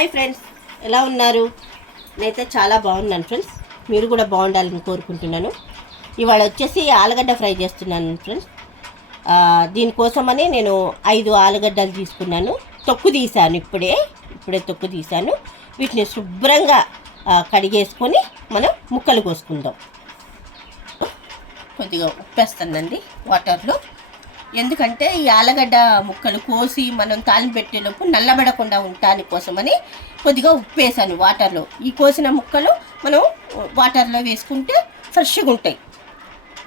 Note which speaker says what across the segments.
Speaker 1: Hi friends ఎలా ఉన్నారు? నేనైతే చాలా బాగున్నాను ఫ్రెండ్స్. మీరు కూడా బాగుండాలని కోరుకుంటున్నాను. ఇవాళ వచ్చేసి ఆలుగడ్డ ఫ్రై చేస్తున్నాను ఫ్రెండ్స్. దీనికోసమని నేను ఐదు ఆలుగడ్డలు తీసుకున్నాను. తొక్కు తీసాను ఇప్పుడే ఇప్పుడే తొక్కు తీసాను. వీటిని శుభ్రంగా కడిగేసుకొని మనం ముక్కలు కోసుకుందాం. కొద్దిగా ఉప్పేస్తానండి వాటర్లో. ఎందుకంటే ఈ ఆలగడ్డ ముక్కలు కోసి మనం తాలింపు పెట్టేలోపు నల్లబడకుండా ఉండటాని కోసమని కొద్దిగా ఉప్పేసాను వాటర్లో. ఈ కోసిన ముక్కలు మనం వాటర్లో వేసుకుంటే ఫ్రెష్గా ఉంటాయి.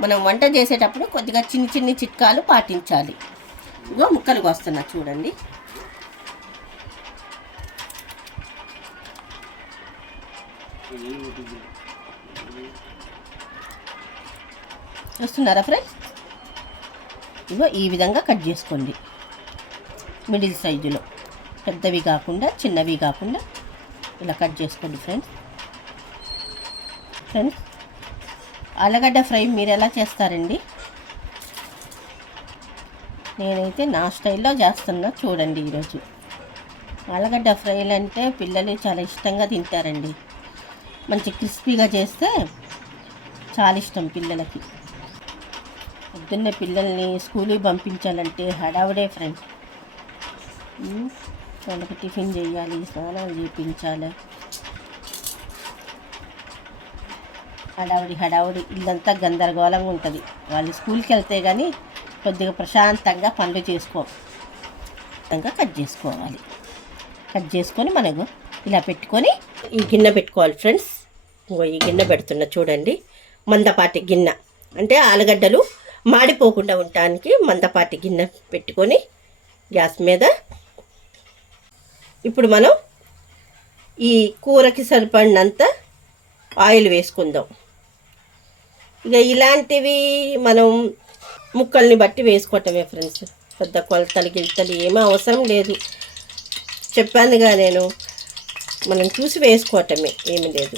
Speaker 1: మనం వంట చేసేటప్పుడు కొద్దిగా చిన్ని చిన్ని చిట్కాలు పాటించాలి. ఇదిగో ముక్కలు కోస్తున్నా చూడండి. వస్తున్నారా ఫ్రెండ్స్? ఇగో ఈ విధంగా కట్ చేసుకోండి. మిడిల్ సైజులో పెద్దవి కాకుండా చిన్నవి కాకుండా ఇలా కట్ చేసుకోండి ఫ్రెండ్స్. ఫ్రెండ్స్ ఆలుగడ్డ ఫ్రై మీరు ఎలా చేస్తారండి? నేనైతే నా స్టైల్లో చేస్తున్నా చూడండి ఈరోజు. ఆలుగడ్డ ఫ్రైలు అంటే పిల్లలు చాలా ఇష్టంగా తింటారండి. మంచి క్రిస్పీగా చేస్తే చాలా ఇష్టం పిల్లలకి. పొద్దున్నే పిల్లల్ని స్కూల్కి పంపించాలంటే హడావుడే ఫ్రెండ్స్ వాళ్ళకి టిఫిన్ చేయాలి స్నానాలు చేయించాలి హడావుడి హడావుడి. ఇల్లంతా గందరగోళంగా ఉంటుంది. వాళ్ళు స్కూల్కి వెళ్తే కానీ కొద్దిగా ప్రశాంతంగా పనులు చేసుకో కట్ చేసుకోవాలి. కట్ చేసుకొని మనకు ఇలా పెట్టుకొని ఈ గిన్నె పెట్టుకోవాలి ఫ్రెండ్స్. ఇంకో ఈ గిన్నె పెడుతున్నా చూడండి. మందపాటి గిన్నె. అంటే ఆలుగడ్డలు మాడిపోకుండా ఉండటానికి మందపాటి గిన్నె పెట్టుకొని గ్యాస్ మీద ఇప్పుడు మనం ఈ కూరకి సరిపడినంత ఆయిల్ వేసుకుందాం. ఇక ఇలాంటివి మనం ముక్కల్ని బట్టి వేసుకోవటమే ఫ్రెండ్స్. పెద్ద కొలతలు గిలతలు ఏమీ అవసరం లేదు. చెప్పానుగా నేను మనం చూసి వేసుకోవటమే ఏమీ లేదు.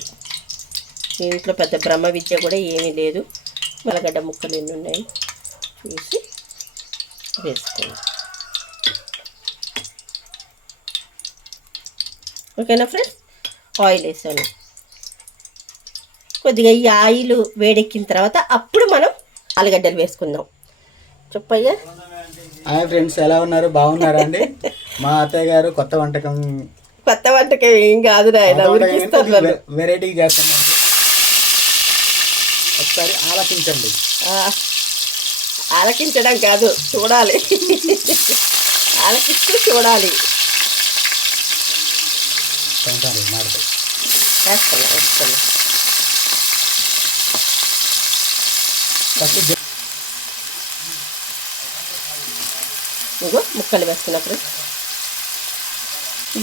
Speaker 1: ఇంట్లో పెద్ద బ్రహ్మ విద్య కూడా ఏమీ లేదు. మలగడ్డ ముక్కలు ఎన్ని ఉన్నాయి? చూసి వేసుకోండి ఓకేనా ఫ్రెండ్స్? ఆయిల్ వేసాను. కొద్దిగా ఈ ఆయిల్ వేడెక్కిన తర్వాత అప్పుడు మనం ఆలుగడ్డలు వేసుకుందాం. చెప్పయ్యా?
Speaker 2: హాయ్ ఫ్రెండ్స్ ఎలా ఉన్నారు? బాగున్నారా అండి? మా అత్తయ్య గారు కొత్త వంటకం
Speaker 1: కొత్త వంటకి ఏం కాదు.
Speaker 2: వెరైటీ చేస్తామండి ఒకసారి ఆలోచించండి
Speaker 1: ఆ, ఆలకించడం కాదు చూడాలి. ఆలకిస్తూ చూడాలి.
Speaker 2: మాడతాయి ఫస్ట్
Speaker 1: ముక్కలు వేస్తున్నప్పుడు.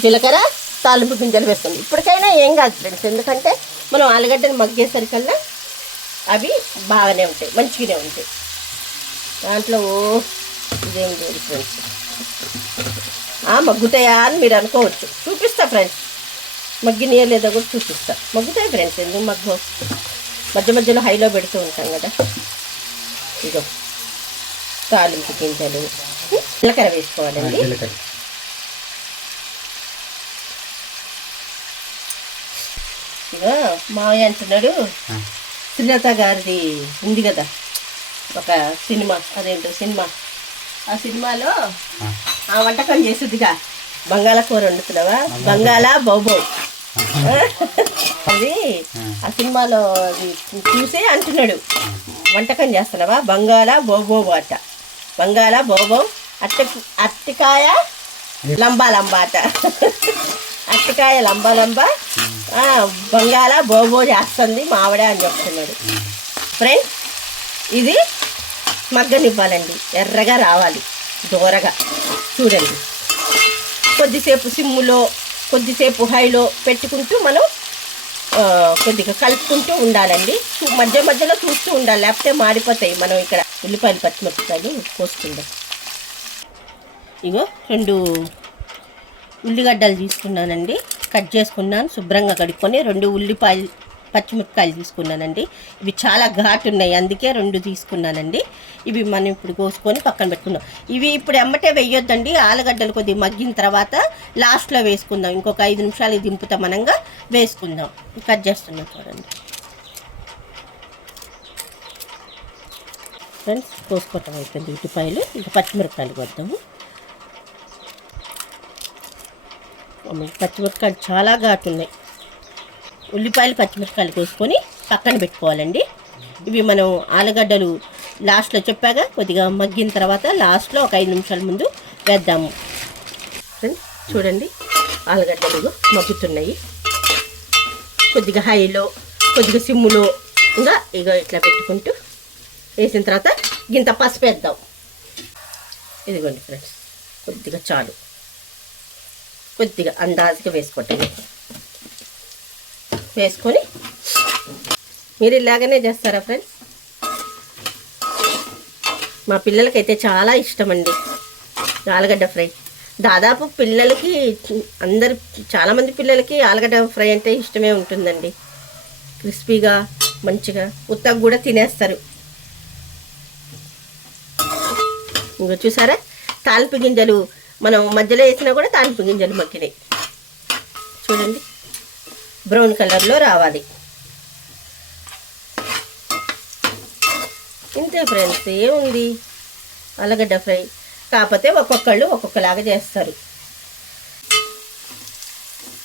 Speaker 1: జీలకర్ర తాలింపు గింజలు వేస్తుంది. ఇప్పటికైనా ఏం కాదు ఫ్రెండ్స్. ఎందుకంటే మనం ఆలుగడ్డను మగ్గేసరికల్లా అవి బాగానే ఉంటాయి మంచిగానే ఉంటాయి. దాంట్లో ఇదేం లేదు ఫ్రెండ్స్ మగ్గుతాయా అని మీరు అనుకోవచ్చు. చూపిస్తా ఫ్రెండ్స్. మగ్గినాయో లేదో కూడా చూపిస్తా. మగ్గుతాయి ఫ్రెండ్స్ ఎందుకు మగ్గు మధ్య మధ్యలో హైలో పెడుతూ ఉంటాం కదా. ఇగో తాలింపు గింజలు. జీలకర్ర వేసుకోవాలండి. ఇగో మావయ్య అంటున్నాడు. సుజాత గారిది ఉంది కదా. ఒక సినిమా అదేంటో సినిమా. ఆ సినిమాలో
Speaker 2: ఆ,
Speaker 1: వంటకం చేస్తుందిగా బంగాళ కూర వండుతున్నావా బంగాళ బౌబౌ. అది ఆ. సినిమాలో అది చూసి అంటున్నాడు. వంటకం చేస్తున్నావా? బంగాళ బోబో అట బంగాళ బోబో అట్టి అట్టికాయ లంబా లంబా అట అట్టికాయ లంబా లంబా బంగాళ బోబో చేస్తుంది మావిడ అని చెప్తున్నాడు. ఫ్రెండ్ ఇది మగ్గనివ్వాలండి. ఎర్రగా రావాలి. దూరగా. చూడండి. కొద్దిసేపు సిమ్ములో కొద్దిసేపు హైలో పెట్టుకుంటూ మనం కొద్దిగా కలుపుకుంటూ ఉండాలండి. చూ- మధ్య మధ్యలో చూస్తూ ఉండాలి. లేకపోతే మాడిపోతాయి. మనం ఇక్కడ ఉల్లిపాయలు పచ్చిమిరపకాయలు కోసుకుందాం. ఇగో రెండు ఉల్లిగడ్డలు తీసుకున్నానండి. కట్ చేసుకున్నాను శుభ్రంగా కడుక్కొని రెండు ఉల్లిపాయలు పచ్చిమిరపకాయలు తీసుకున్నానండి. ఇవి చాలా ఘాటు ఉన్నాయి అందుకే రెండు తీసుకున్నానండి. ఇవి మనం ఇప్పుడు కోసుకొని పక్కన పెట్టుకుందాం. ఇవి ఇప్పుడు ఎమ్మటే వేయొద్దండి ఆలుగడ్డలు కొద్దిగా మగ్గిన తర్వాత లాస్ట్లో వేసుకుందాం. ఇంకొక ఐదు నిమిషాలు ఇది మనంగా వేసుకుందాం. కట్ చేస్తున్నాం చూడండి. ఫ్రెండ్స్ కోసుకోవటం అయిపోయింది ఉల్లిపాయలు. ఇంకా పచ్చిమిరపకాయలు కొద్దాము. అమ్మ, పచ్చిమిరపకాయలు చాలా ఘాటు ఉన్నాయి. ఉల్లిపాయలు పచ్చిమిరపకాయలు కోసుకొని పక్కన పెట్టుకోవాలండి. ఇవి మనం ఆలుగడ్డలు లాస్ట్లో చెప్పాగా కొద్దిగా మగ్గిన తర్వాత లాస్ట్లో ఒక ఐదు నిమిషాల ముందు వేద్దాము. ఫ్రెండ్స్ చూడండి ఆలుగడ్డలు మగ్గుతున్నాయి. కొద్దిగా హైలో కొద్దిగా సిమ్ములో ఇంకా ఇగో ఇట్లా పెట్టుకుంటూ వేసిన తర్వాత గింత పసుపు వేద్దాం. ఇదిగోండి ఫ్రెండ్స్ కొద్దిగా చాలు. కొద్దిగా అందాజుగా వేసుకోవటం వేసుకొని మీరు ఇలాగనే చేస్తారా ఫ్రెండ్స్ మా పిల్లలకైతే చాలా ఇష్టం అండి ఆలుగడ్డ ఫ్రై. దాదాపు పిల్లలకి అందరు చాలామంది పిల్లలకి ఆలుగడ్డ ఫ్రై అంటే ఇష్టమే ఉంటుందండి. క్రిస్పీగా మంచిగా ఉత్తగా కూడా తినేస్తారు. ఇంకా చూసారా? తాలింపు గింజలు మనం మధ్యలో వేసినా కూడా తాలింపు గింజలు మగ్గినాయి. చూడండి. బ్రౌన్ కలర్లో రావాలి. ఇంతే ఫ్రెండ్స్ ఏముంది? ఆలుగడ్డ ఫ్రై. కాకపోతే ఒక్కొక్కళ్ళు ఒక్కొక్కలాగా చేస్తారు.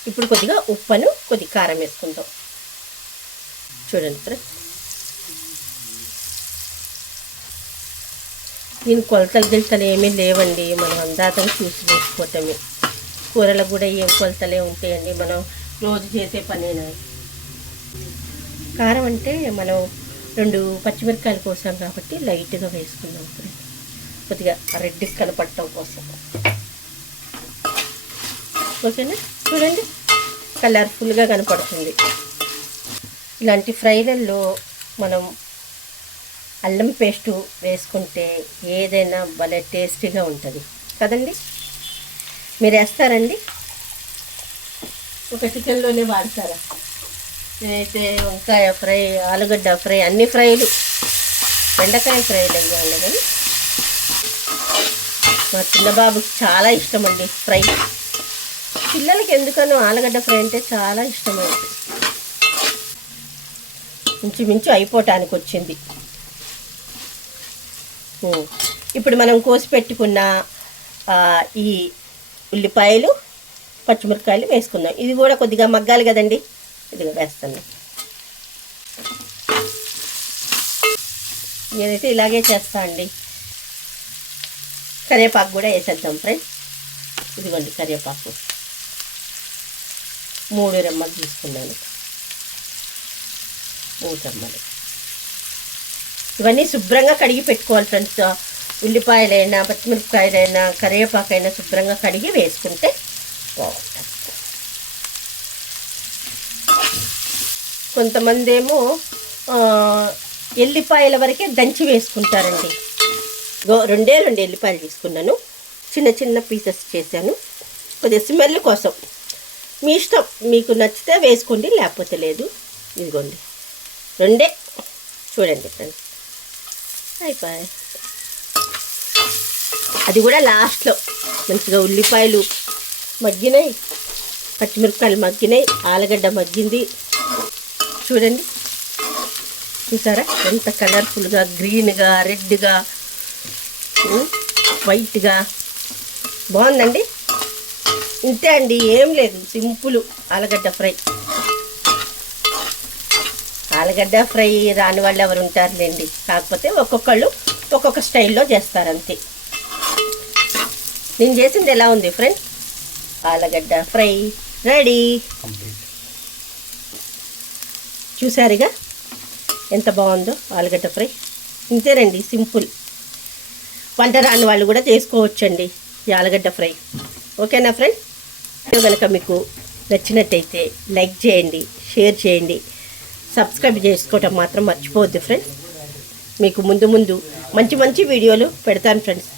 Speaker 1: ఇప్పుడు కొద్దిగా ఉప్పను కొద్దిగా కారం వేసుకుంటాం చూడండి ఫ్రెండ్స్. దీని కొలతలు గిలతలు ఏమీ లేవండి. మనం అందాతం చూసి వేసుకోవటమే కూరలకు కూడా ఏం కొలతలే ఉంటాయండి. మనం రోజు చేసే పనేనా? కారం అంటే మనం రెండు పచ్చిమిరపకాయలు కోసాం కాబట్టి లైట్గా వేసుకుందాం కొద్దిగా రెడ్ కనపడటం కోసం. ఓకేనా? చూడండి. కలర్ఫుల్గా కనపడుతుంది. ఇలాంటి ఫ్రైలల్లో మనం అల్లం పేస్టు వేసుకుంటే ఏదైనా భలే టేస్టీగా ఉంటుంది. కదండి? మీరు వేస్తారండి? ఒక చికెన్లోనే వాడతారా? నేనైతే వంకాయ ఫ్రై ఆలుగడ్డ ఫ్రై అన్ని ఫ్రైలు. బెండకాయ ఫ్రైలు అయ్యాలి కానీ మా చిన్న బాబుకి చాలా ఇష్టం అండి ఫ్రై. పిల్లలకి ఎందుకనో ఆలుగడ్డ ఫ్రై అంటే చాలా ఇష్టమైంది. ఇంచుమించు అయిపోవటానికి వచ్చింది ఇప్పుడు మనం కోసి పెట్టుకున్న ఈ ఉల్లిపాయలు పచ్చిమిరపకాయలు వేసుకుందాం. ఇది కూడా కొద్దిగా మగ్గాలి కదండి. ఇదిగా వేస్తాను. నేనైతే ఇలాగే చేస్తా అండి. కరివేపాకు కూడా వేసేద్దాం ఫ్రెండ్స్. ఇదిగోండి కరివేపాకు. మూడు రెమ్మలు తీసుకున్నాను. మూడు రెమ్మలు. ఇవన్నీ శుభ్రంగా కడిగి పెట్టుకోవాలి ఫ్రెండ్స్ ఉల్లిపాయలైనా పచ్చిమిరపకాయలైనా కరివేపాకైనా శుభ్రంగా కడిగి వేసుకుంటే బాగుంటుంది. కొంతమంది ఏమో ఎల్లిపాయల వరకే దంచి వేసుకుంటారండి. గో రెండే రెండు ఎల్లిపాయలు తీసుకున్నాను. చిన్న చిన్న పీసెస్ చేశాను. కొద్దిగా స్మెల్ కోసం. మీ ఇష్టం. మీకు నచ్చితే వేసుకోండి లేకపోతే లేదు. ఇదిగోండి. రెండే. చూడండి ఫ్రెండ్స్ అయిపోయాయి. అది కూడా లాస్ట్లో. మంచిగా ఉల్లిపాయలు మగ్గినాయి. పచ్చిమిరపకాయలు మగ్గినాయి. ఆలుగడ్డ మగ్గింది. చూడండి. చూసారా? ఎంత కలర్ఫుల్గా గ్రీన్గా రెడ్గా వైట్గా. బాగుందండి? ఇంతే అండి. ఏం లేదు. సింపుల్ ఆలుగడ్డ ఫ్రై. ఆలుగడ్డ ఫ్రై రాని వాళ్ళు ఎవరు ఉంటారులేండి. కాకపోతే ఒక్కొక్కళ్ళు ఒక్కొక్క స్టైల్లో చేస్తారు అంతే నేను చేసింది ఎలా ఉంది ఫ్రెండ్? ఆలుగడ్డ ఫ్రై రెడీ. చూసారుగా? ఎంత బాగుందో ఆలుగడ్డ ఫ్రై. ఇంతేనండి సింపుల్. వంట రాని వాళ్ళు కూడా చేసుకోవచ్చండి ఈ ఆలుగడ్డ ఫ్రై. ఓకేనా ఫ్రెండ్? కనుక మీకు నచ్చినట్టయితే లైక్ చేయండి షేర్ చేయండి. సబ్స్క్రైబ్ చేసుకోవటం మాత్రం మర్చిపోవద్దు ఫ్రెండ్స్. మీకు ముందు ముందు మంచి మంచి వీడియోలు పెడతాను ఫ్రెండ్స్.